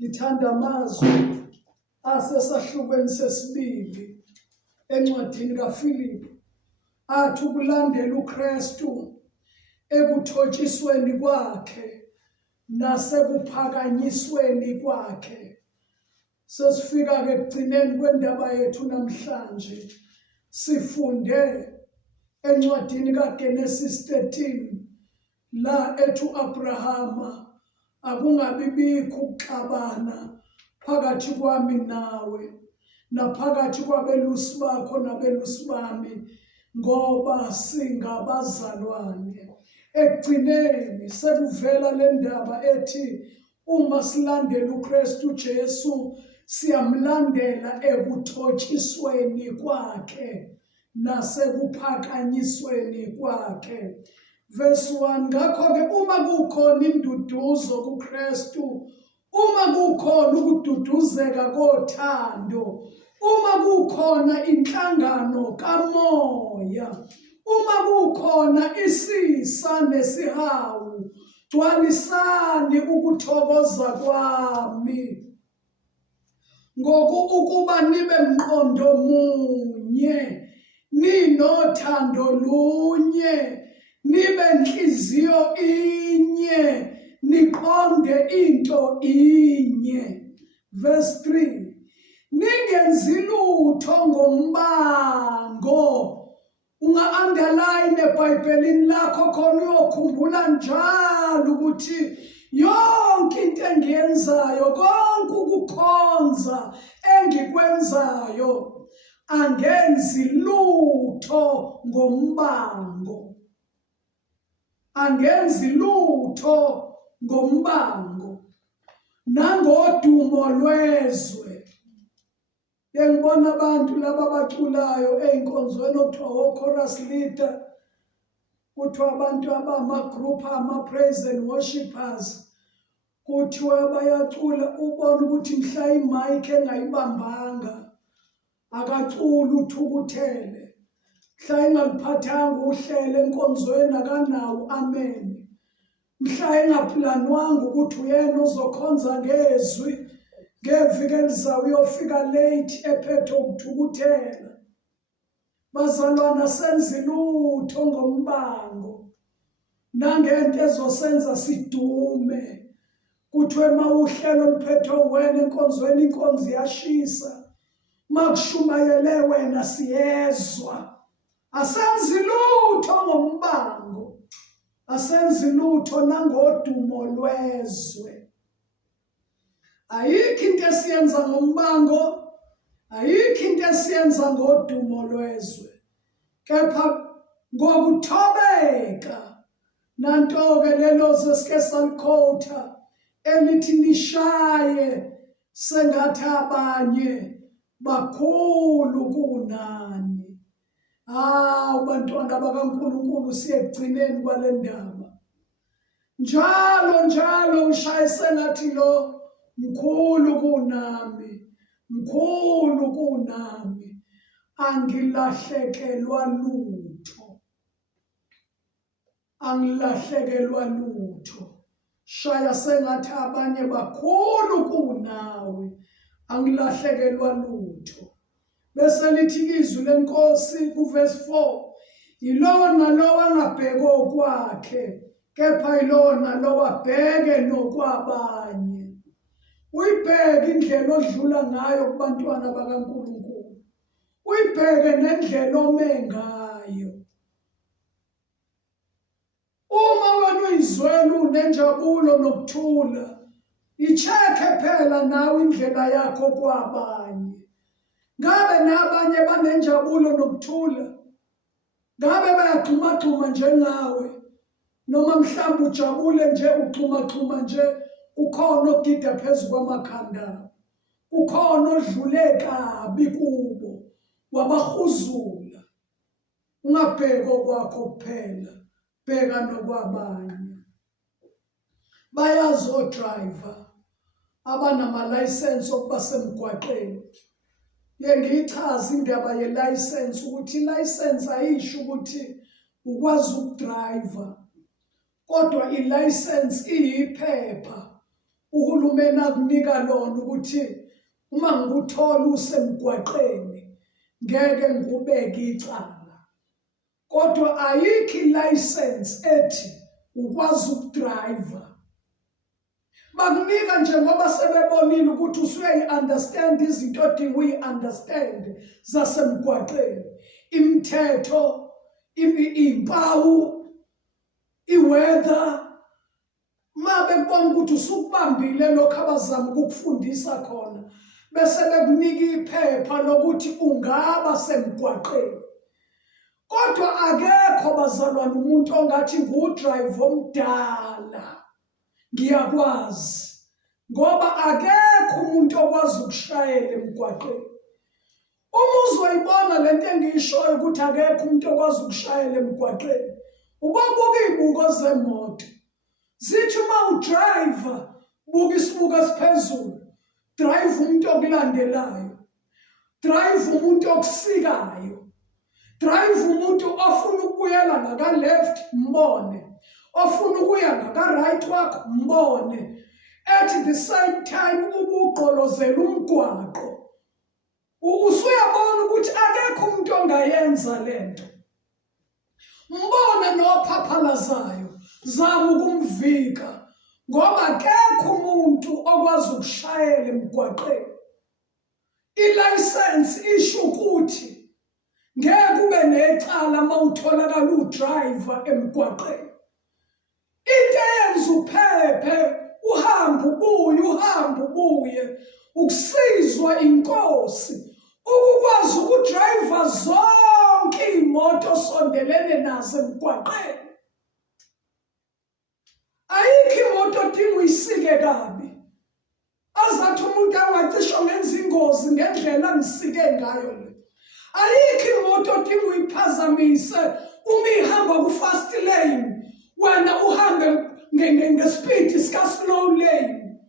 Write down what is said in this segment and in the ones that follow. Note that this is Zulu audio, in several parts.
Ngithanda amazwi asesahlukweni sesibili encwadini kaFilipi athi ukulandela uKristu ekuthotshisweni kwakhe nasekuphakanyisweni kwakhe. Sesifika ke ekugcineni kwendaba yethu namhlanje. Sifunde encwadini kaGenesis 13 la ethu Abrahama akungabibikho ukuxabana phakathi kwami nawe naphakathi kwabelusi bakho nabelusi bami ngoba singabazalwane. Ekugcineni sekuvela le ndaba ethi uma silandela uKristu Jesu siyamlandela ekuthotshisweni kwakhe nasekuphakanyisweni kwakhe. Verse 1, ngakho-ke uma kukhona induduzo kuKristu, uma kukhona ukududuzeka kothando, uma kukhona inhlangano kamoya, uma kukhona isisa nesihawu, gcwalisani ukuthokoza kwami ukuba nibe mqondo munye, ninothando lunye, nibe inhliziyo inye, niqonde into inye. Verse 3, ningenzi lutho ngombango. Unga-underline eBhayibhelini lakho khona uyokhumbula njalo ukuthi yonke into engiyenzayo, konke ukukhonza engikwenzayo, angenzi lutho ngombango. Angenzi lutho ngombango nangodumo lwezwe. Ngibona abantu laba baculayo einkonzweni okuthiwa chorus leader, kuthiwa abantu abama-group ama-praise and worshipers, kuthiwa bayacula ubona ukuthi mhla imayikhi engayibambanga akacula uthukuthele, mhla engaliphathanga uhlele enkonzweni akanawo amen, mhla engaplanwanga ukuthi uyena ozokhonza ngezwi ngeviki elizayo uyofika late ephethe ukuthukuthela. Bazalwana, senzi lutho ngombango nangento ezosenza sidume. Kuthiwe mawuhlelo liphethe wena enkonzweni, inkonzo iyashisa, makushumayele wena siyezwa. Asenzi lutho ngombango, asenzi lutho nangodumo lwezwe. Ayikho into esiyenza ngombango, ayikho into esiyenza ngodumo lwezwe, kepha ngokuthobeka. Nanto-ke lelo sesike salikhotha elithi nishaye sengathi abanye bakhulu kunani. Bantwana bakaNkulunkulu, siye ekugcineni kwale ndaba. Njalo ushaye sengathi lo mkhulu kunami, mkhulu kunami. Angilahlekelwa lutho, angilahlekelwa lutho. Shaya sengathi abanye bakhulu kunawe, angilahlekelwa lutho. Bese lithi izwi lenkosi kuverse 4, yilowo nalowo angabheki okwakhe, kepha yilowo nalowo abheke nokwabanye. Uyibheke indlela odlula ngayo kubantwana bakaNkulunkulu, uyibheke nendlela ome ngayo. Uma wena uyizwela unenjabulo nokuthula, icheke phela nawe indlela yakho kwabanye. Ngabe nabanye banenjabulo nokuthula? Ngabe bayagxuma njengawe? Noma mhlawumbe ujabule nje, uxhuma nje, ukhona ogida phezu kwamakhanda, ukhona odlule kabi kubo, wabahuzula. Ungabheki okwakho kuphela, bheka nokwabanye. Bayazi odriver abanamalayisensi okuba semgwaqeni. Ngiyichaza indaba yelayisensi ukuthi ilayisensi ayisho ukuthi ukwazi ukudrayiva, kodwa ilayisensi iyiphepha uhulumeni akunika lona ukuthi uma ngikuthola usemgwaqeni ngeke ngikubeke icala. Kodwa ayikho ilicense ethi ukwazi ukudriver. Bakunika njengoba sebebonile ukuthi usuyayi-understand izinto odinga uyi-understand zasemgwaqeni. Imithetho, impawu, iweather. Ma bebona ukuthi usukubambile lokho abazama ukukufundisa khona, bese bekunika iphepha lokuthi ungaba semgwaqeni. Kodwa akekho bazalwane umuntu ongathi ngudriver omdala ngiyakwazi, ngoba akekho umuntu okwazi ukushayela emgwaqeni. Uma uzoyibona lento engiyishoyo ukuthi akekho umuntu okwazi ukushayela emgwaqeni, ubabuka izibuko zemoto. Zithi uma udriver, buka isibuko esiphezulu, drive umuntu okulandelayo, drive umuntu okusikayo, drive umuntu ofuna ukubuyela ngaka left mbone, ofuna ukuya ngaka right wakho mbone. At the same time ubugqolozela umgwaqo. Usuyabona ukuthi akekho umuntu ongayenza lento. Mbone nophaphalazayo, zama ukumvika, ngoba akekho umuntu okwazi ukushayela emgwaqeni. Ilicense isho ukuthi ngeke ube necala uma utholakala udriver emgwaqeni. Into eyenza uphephe, uhambe ubuye, ukusizwa inkosi, ukukwazi ukudriver zonke imoto osondelene nazo emgwaqeni. Ayikho imoto odinga uyisike kabi, azathi umuntu angacishe ngenza ingozi ngendlela angisike ngayo le. Ayikho imoto odinga uyiphazamise uma ihamba ku-fast lane, wena uhambe ngespeed sika-slow lane.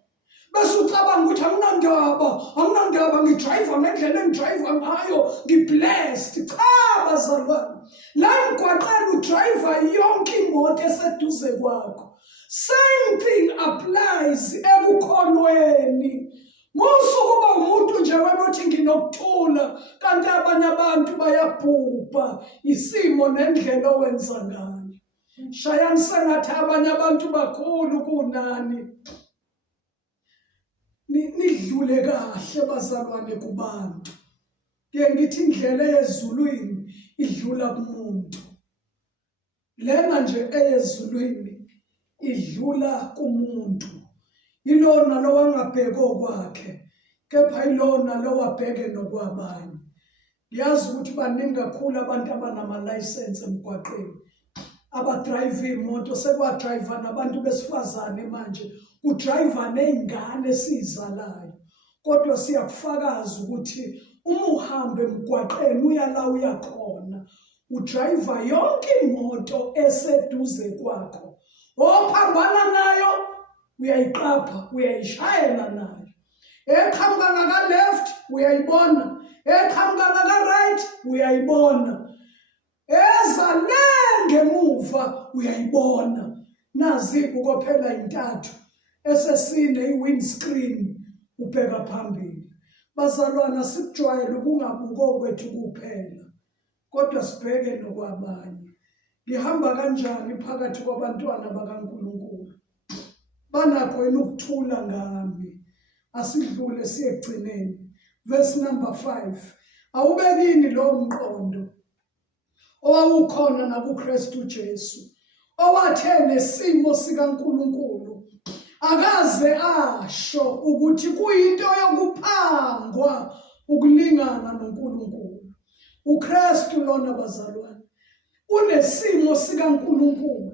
Bese ucabanga ukuthi anginandaba ngidriver ngendlela engidriver ngayo, ngiblessed. Cha bazalwane, la emgwaqeni udriver yonke imoto eseduze kwakho. Same thing applies ekukholweni. Musukuba umuntu nje wena uthi nginokuthula, kanti abanye abantu bayabhubha isimo nendlela owenza ngayo. Shayani sengathi abanye abantu bakhulu kunani. Nidlule kahle bazalwane kubantu. Ngithi indlela eyezulwini idlula kumuntu. Lena nje eyezulwini idlula kumuntu. Ilona lo wangabheka okwakhe, kepha ilona lo wabheke nokwabanye. Ngiyazi ukuthi baningi kakhulu abantu abanama-license emgwaqeni, abadrive imoto, sekwadriver nabantu besifazane manje, udriver ney'ngane esizalayo. Kodwa siyakufakaza ukuthi uma uhamba emgwaqeni uya la uya khona, udriver yonke imoto eseduze kwakho. Ophambana nayo uyayiqapha, uyayishayela nayo. Eqhamuka ngaka left uyayibona, eqhamuka ngaka right uyayibona, eza ngemuva uyayibona. Nazi ibuko phela intathu, esesine i-windscreen ubheka phambili. Bazalwana sikujwayele ukungabuko kwethu kuphela, kodwa sibheke nokwabanye. Ngihamba kanjani phakathi kwabantwana bakaNkulunkulu? Banakho yini ukuthula ngami? Asidlule siye ekugcineni. Verse number 5. Awubekini lo mqondo owawukhona nakuKristu Jesu, owathe nesimo sikaNkulunkulu akaze asho ukuthi kuyinto yokuphangwa ukulingana noNkulunkulu. uKristu lona bazalwane unesimo sikaNkulunkulu,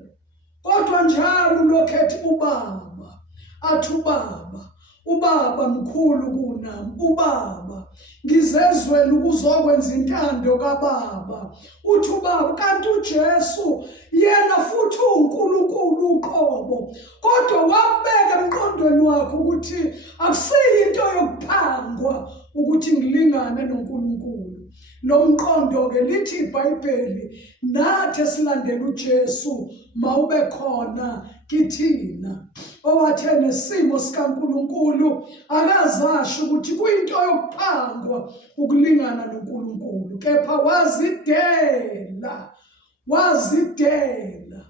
kodwa njalo lokhethi ubaba, athi ubaba mkhulu kunami, ubaba ngizezwela ukuzokwenza intando kaBaba. Uthi ubaba, kanti uJesu yena futhi uNkulunkulu uqobo, kodwa wabeka emqondweni wakhe ukuthi akusiyinto yokuphangwa ukuthi ngilingane noNkulunkulu. Lo mqondo ke lithi iBhayibheli nathi esilandela uJesu mawube khona kithina owathe nesimo sikaNkulunkulu akazasho ukuthi kuyinto yokuphangwa ukulingana noNkulunkulu, kepha wazidela.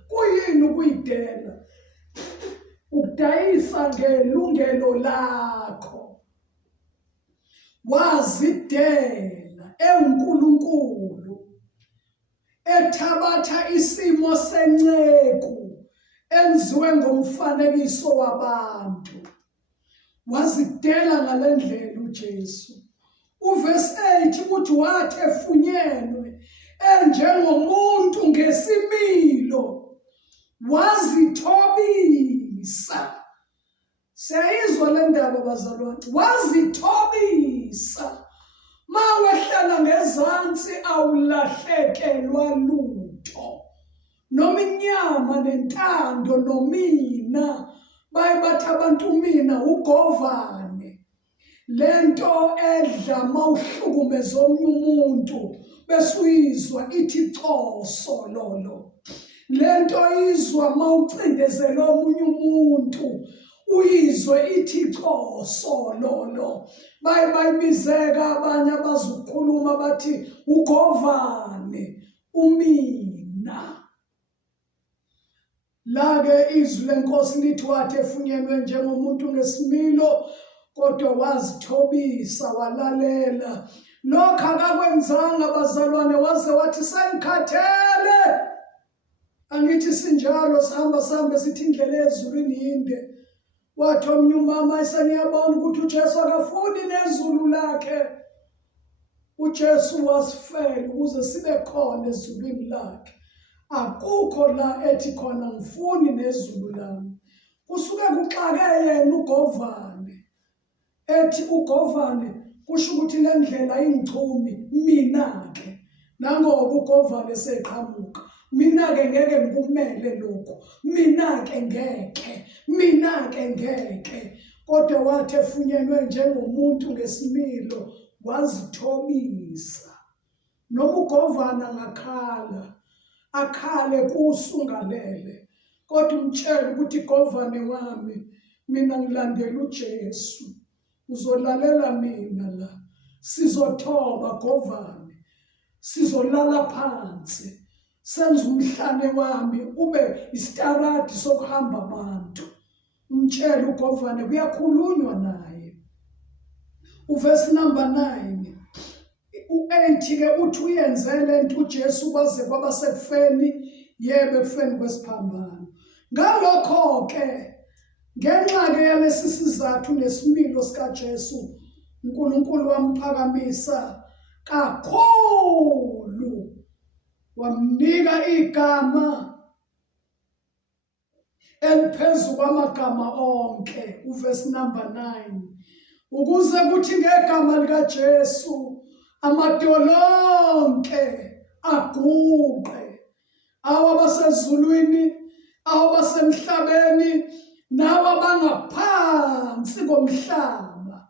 Kuyini ukuyidela? Ukudayisa ngelungelo lakho. Wazidela eNkulunkulu, ethabatha isimo senceku enziwe ngomfanekiso wabantu. Wazidela ngalendlela uJesu. Uverse 8 uthi wathi efunyenwe enjengomuntu ngesimilo wazithobisa. Siyayizwa le ndaba bazalwane, wazithobisa. Mawehlala ngezansi awulahlekelwa lutho. Noma inyama nentando nomina bayibathi abantu mina ugovane. Lento edla mawuhlukumeza omnye umuntu bese uyizwa ithi coso lolo. Lento izwa mawucindezela omunye umuntu uyizwe ithi coso lolo. Bayibizeka abanye abazukhuluma bathi ugovane umina. La-ke izwi lenkosi lithi wathi efunyenwe njengomuntu ngesimilo kodwa wazithobisa, walalela. Lokho akakwenzanga bazalwane, waze wathi sengikhathele. Angithi sinjalo sihamba sithi indlela ezulwini yinde. Wathi omnye umama eseniyabona ukuthi uJesu akafuni nezulu lakhe. uJesu wasifela ukuze sibe khona ezulwini lakhe. Akukho la ethi khona ngifuni nezulu lami. Kusuke kuxake yena ugovane. Ethi ugovane kusho ukuthi le ndlela ingchumi mina-ke. Nangoba ugovane seqhamuka. Mina-ke ngeke ngikumele lokho. Mina-ke ngeke. Kodwa wathi efunyenwe njengomuntu ngesimilo wazithobisa. Noma ugovana ngakhala. Akhale kusungalele. Kodwa umtshela ukuthi govane wami mina ngilandela uJesu. Uzolalela mina la. Sizothoba govane. Sizolala phansi. Senze umhlane wami ube istaradi sokuhamba abantu. Umtshela ugovane kuyakhulunywa naye. Uverse number 9. U8 ke uthi uyenzele into uJesu kwaze kwaba sekufeni, yebe kufeni kwesiphambano. Ngalokho ke ngenxa ke yalesi sizathu nesimilo sikaJesu uNkulunkulu wamphakamisa kakhulu, wamnika igama eliphezu kwamagama onke. Uverse number 9 ukuze kuthi ngegama likaJesu amadolo onke aguqe, awabasezulwini, awabasemhlabeni, nawabangaphansi komhlaba,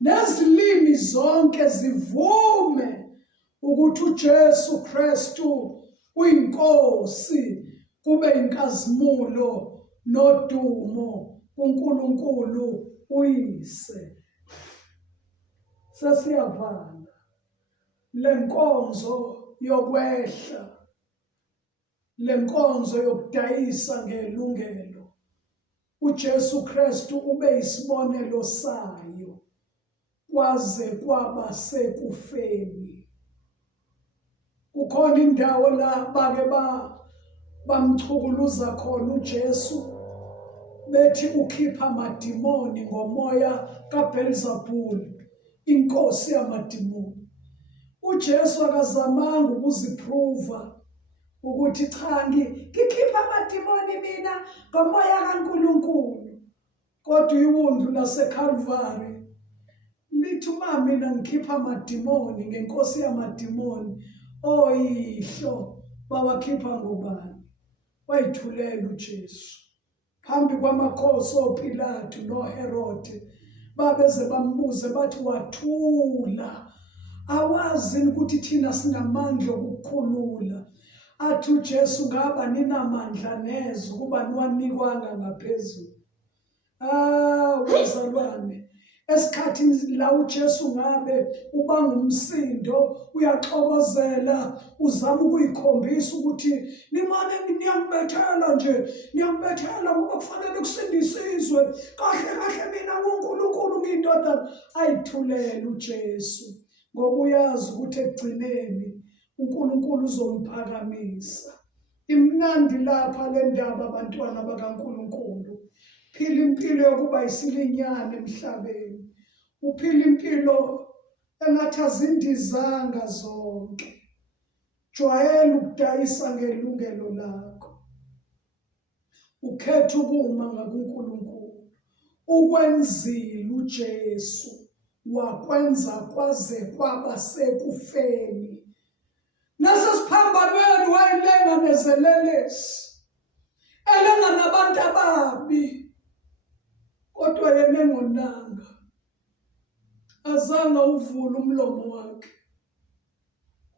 nezilimi zonke zivume ukuthi uJesu Kristu uyinkosi, kube inkazimulo nodumo kuNkulunkulu uyise. Sesiyavala lenkonzo yokwehla, lenkonzo yokudayisa ngelungelo. uJesu Kristu ube isibonelo sayo kwaze kwaba sekufeni. Kukhona indawo la bake bamchukuluza khona uJesu bethi ukhipha amadimoni ngomoya kaBelzebuli, inkosi yamadimoni. uJesu akazamanga ukuziprova ukuthi cha ngikhipha amadimoni mina ngomoya kaNkulunkulu. Kodwa iwundlu laseCalvary lithi uma mina ngikhipha amadimoni ngenkosi yamadimoni, oyihlo bawakhipha ngobani? Wayithulela uJesu phambi kwamakhosi oPilato noHerode. Babeze bambuze bathi wathula awazi ukuthi thina sinamandla okukhulula. Athi uJesu ngaba ninamandla nezo kuba niwanikwanga ngaphezulu. Bazalwane, esikhathini la uJesu ngabe uba ngumsindo, uyaxokozela, uzama ukuyikhombisa ukuthi nimane niyambethela nje, niyambethela ngoba kufanele kusindise izwe. Kahle kahle mina uNkulunkulu ngiyindoda. Ayithulele uJesu ngoba uyazi ukuthi ekugcineni uNkulunkulu uzomphakamisa. Imnandi lapha le ndaba abantwana bakaNkulunkulu. Phila impilo yokuba isilinyane emhlabeni. Uphila impilo engathi azindizanga zonke. Jwayela ukudayisa ngelungelo lakho. Ukhetha ukuma ngakuNkulunkulu. Ukwenzile uJesu, wakwenza kwaze kwaba sekufeni. Nasesiphambanweni wayelenga nezelelesi, elenga nabantu ababi, kodwa yena engonanga, azange uvule umlomo wakhe.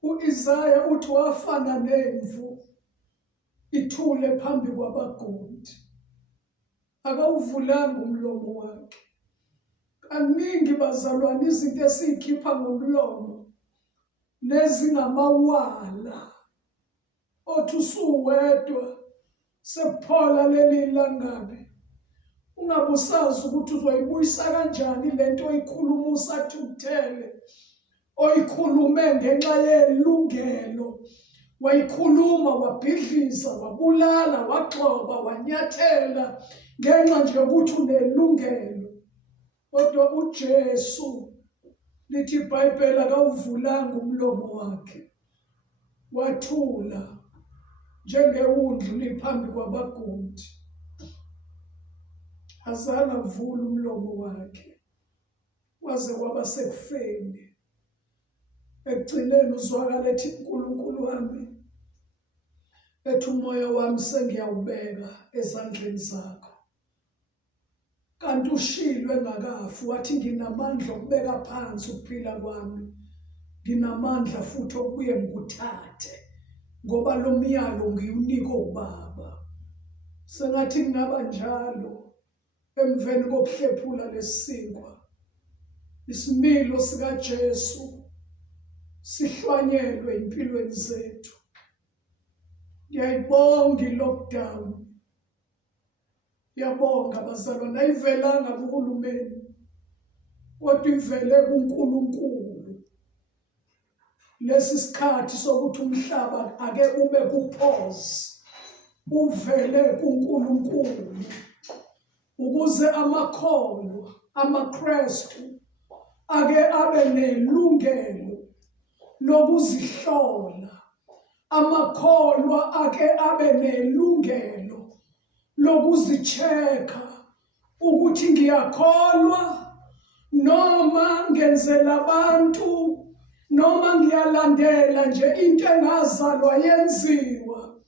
U-Isaya uthi wafana nemvu ithule phambi kwabagundi, akawuvulanga umlomo wakhe. Kaningi bazalwane, izinto esiyikhipha ngomlomo nezingamawala, othi usuwedwa sekuphola leli langabi, ungabe usazi ukuthi uzoyibuyisa kanjani lento oyikhuluma usathi uthele, oyikhulume ngenxa yelungelo. Wayikhuluma, wabhidliza, wabulala, wagxoba, wanyathela ngenxa nje yokuthi unelungelo. Kodwa uJesu, lithi iBhayibheli, akawuvulanga umlomo wakhe, wathula njengewundlu liphambi kwabagundi. Azange avule umlomo wakhe waze kwaba sekufeni. Ekugcineni uzwakala ethi, uNkulunkulu wami, ethi umoya wami sengiyawubeka ezandleni zakho. Kanti ushilwe engakafi, wathi nginamandla okubeka phansi ukuphila kwami, nginamandla futhi okubuye ngikuthathe, ngoba lo myalo ngiwunika uBaba. Sengathi kungaba njalo emveni kokuhlephula lesisinkwa, isimilo sikaJesu sihlwanyelwe empilweni zethu. Ngiyayibonga i-lockdown. Ngiyabonga bazalwane, ayivelanga kuhulumeni, kodwa ivele kuNkulunkulu. Lesi sikhathi sokuthi umhlaba ake ube kupause, uvele kuNkulunkulu, ukuze amakholwa, amaKrestu ake abe nelungelo lokuzihlola. Amakholwa ake abe nelungelo lokuzicheka ukuthi ngiyakholwa noma ngenzela abantu noma ngiyalandela nje into engazalwa yenziwa.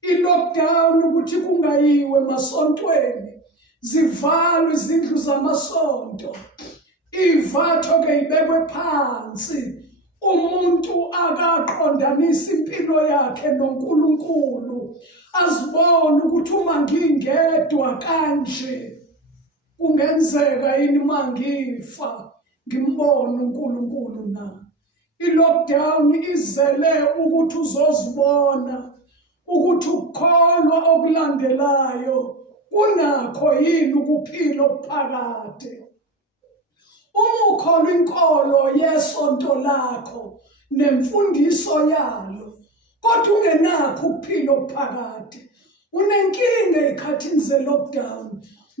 I-lockdown ukuthi kungayiwe emasontweni, zivalwe izindlu zamasonto, ivatho ke ibekwe phansi. Umuntu akaqondanisa impilo yakhe noNkulunkulu, azibone ukuthi uma ngingedwa kanje kungenzeka yini mangifa ngimbone uNkulunkulu na. I-lockdown izele ukuthi uzozibona ukuthi ukukholwa okulandelayo kunakho yini ukuphila okuphakade. Uma ukholwa inkolo yesonto lakho nemfundiso yalo, kodwa ungenakho ukuphila okuphakade, unenkinga ezikhathini ze-lockdown,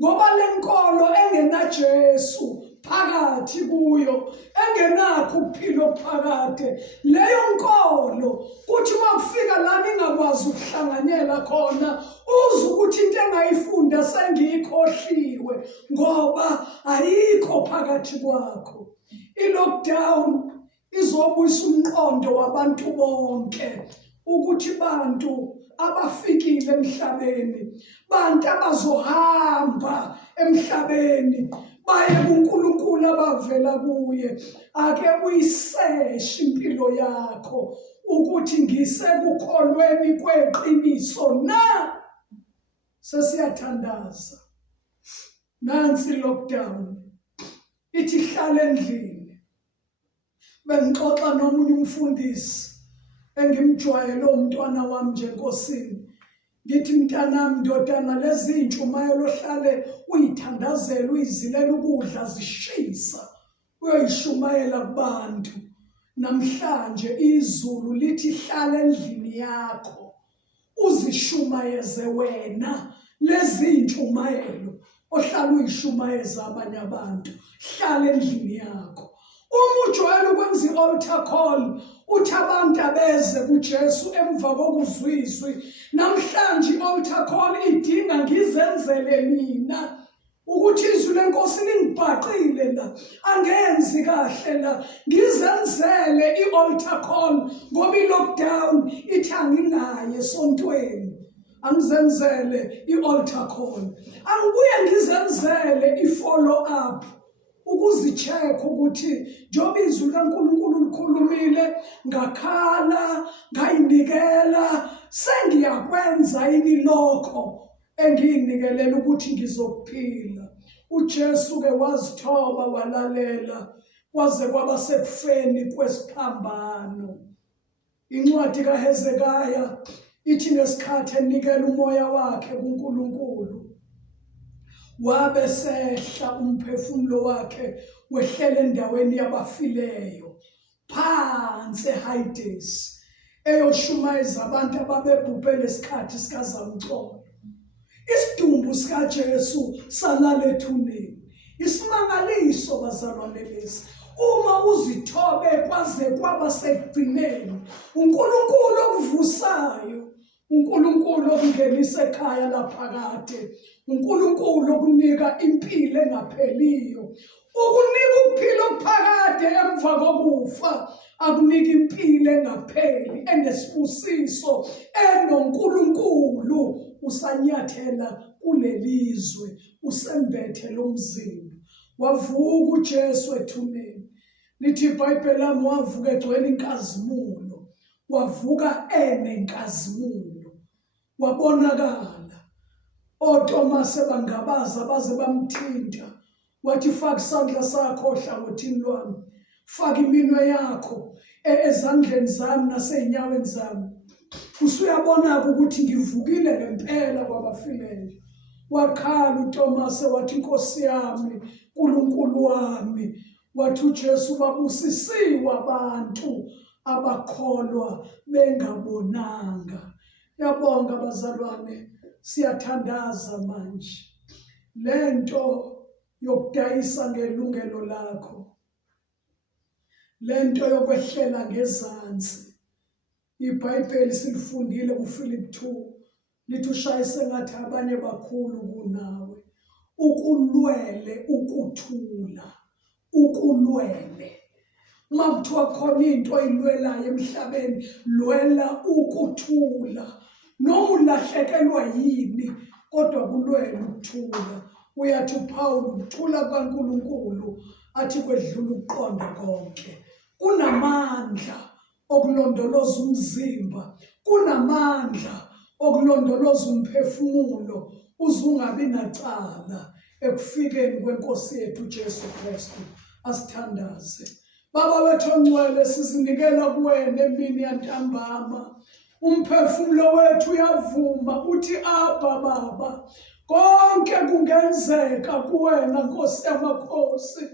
ngoba le nkolo engenaJesu phakathi kuyo, engenakho ukuphila okuphakade, leyo nkolo kuthi uma kufika la ningakwazi ukuhlanganyela khona, uze ukuthi into engayifunda sengiyikhohliwe ngoba ayikho phakathi kwakho. I-lockdown izobuyisa umqondo wabantu bonke ukuthi bantu abafikile emhlabeni, bantu abazohamba emhlabeni baye kuNkulunkulu uNkulunkulu abavela kuye ake uyiseshe impilo yakho ukuthi ngisekukholweni kweqiniso na. Sesiyathandaza. Nansi lockdown. Ithi hlala endlini. Bengixoxa nomunye umfundisi engimjwayele umntwana wami nje enkosini. Ngithi mntanami ndodana lezi intshumayelo hlale uyithandazela uyizilela ukudla zishisa uyoyishumayela kubantu. Namhlanje izulu lithi hlala endlini yakho uzishumayeze wena lezi intshumayelo ohlala uyishumayeza abanye abantu. Hlala endlini yakho. Uma ujwayele ukwenza i-altar call uthi abantu abeze kuJesu emva kokuzwizwi. Namhlanje i-altar call idinga ngizenzele mina ukuthi izwi lenkosi lingibhaqile la, angenzi kahle la, ngizenzele i-altar call ngoba i-lockdown ithi anginaye esontweni. Angizenzele i-altar call. Angibuye ngizenzele i-follow up ukuzicheck ukuthi njoba izwi likaNkulunkulu likhulumile ngakhala ngayinikela sengiyakwenza yini lokho engiyinikelela ukuthi ngizokuphila. uJesu ke wazithoba walalela kwaze kwaba sekufeni kwesiphambano. Incwadi kaHezekaya ithi ngesikhathi enikela umoya wakhe kuNkulunkulu wabe sehla umphefumulo wakhe wehlela endaweni yabafileyo phansi eHades eyoshumayeza abantu ababebhubhe lesikhathi sikazamcolo. Isidumbu sikaJesu salala ethuneni. Isimangaliso bazalwane lesi, uma uzithobe kwaze kwaba sekugcineni, uNkulunkulu okuvusayo, uNkulunkulu okungenisa ekhaya laphakade, uNkulunkulu okunika impilo engapheliyo, ukunika ukuphila okuphakade emva kokufa, akunika impilo engapheli enesibusiso enoNkulunkulu. Usanyathela kulelizwe usembethe lomzimba. Wavuka uJesu ethuneni. Lithi iBhayibheli lami wavuka egcwele inkazimulo, wavuka enenkazimulo, wabonakala. OTomase bangabaza baze bamthinta, wathi faka isandla sakho ohlangothini lwami, faka iminwe yakho ezandleni zami nasey'nyaweni zami, usuyabona ukuthi ngivukile ngempela kwabafileyo. Wakhala uTomase wathi Nkosi yami, uNkulunkulu wami. Wathi uJesu babusisiwe abantu abakholwa bengabonanga. Yabonga bazalwane, siyathandaza manje. Lento yokudayisa ngelungelo lakho, lento yokwehlela ngezansi, iBhayibheli silifundile kuFilipi 2 lithi ushayise ngathi abanye bakhulu kunawe. Ukulwele ukuthula, ukulwele. Uma kuthiwa khona into oyilwelayo emhlabeni, lwela ukuthula. Noma ulahlekelwa yini kodwa kulwele ukuthula. Uyathi uPaul ukuthula kaNkulunkulu athi kwedlula ukuqonda konke. Kunamandla okulondoloza umzimba, kunamandla okulondoloza umphefumulo uzungabi nacala ekufikeni kwenkosi yethu uJesu Kristu. Asithandaze. Baba wethu ongcwele, sizinikela kuwena emini yantambama. Umphefumulo wethu uyavuma uthi Abba Baba, konke kungenzeka kuwena Nkosi yamakhosi.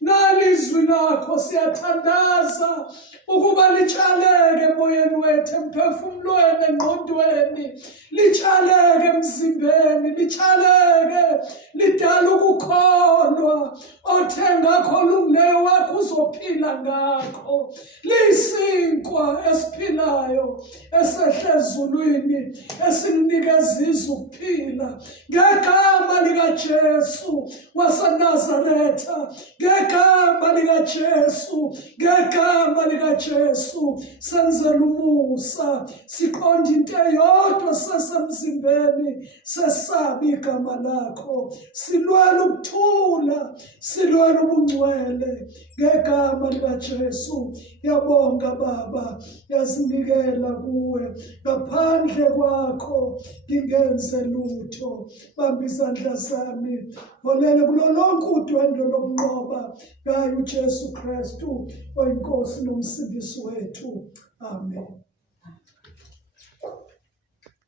Nalizwi lakho siyathandaza ukuba litshaleke emoyeni wethu, emphefumulweni, engqondweni, litshaleke emzimbeni, litshaleke lidala ukukholwa othe ngakho lungileyo wakho uzophila ngakho. Liyisinkwa esiphilayo esehla ezulwini esininikeza izwi ukuphila ngegama likaJesu waseNazaretha, ngegama likaJesu, ngegama likaJesu, senzela umusa, siqonda into eyodwa sasemzimbeni, sesabi igama lakho, silwela ukuthula, silwela ubungcwele, ngegama likaJesu. Yabonga Baba, yazinikela kuwe, ngaphandle kwakho ngingenze lutho. Bamba izandla zami, holele kulo lonke udwendwe lokunqoba ngayo uJesu Kristu oyinkosi nomsindisi wethu. Amen.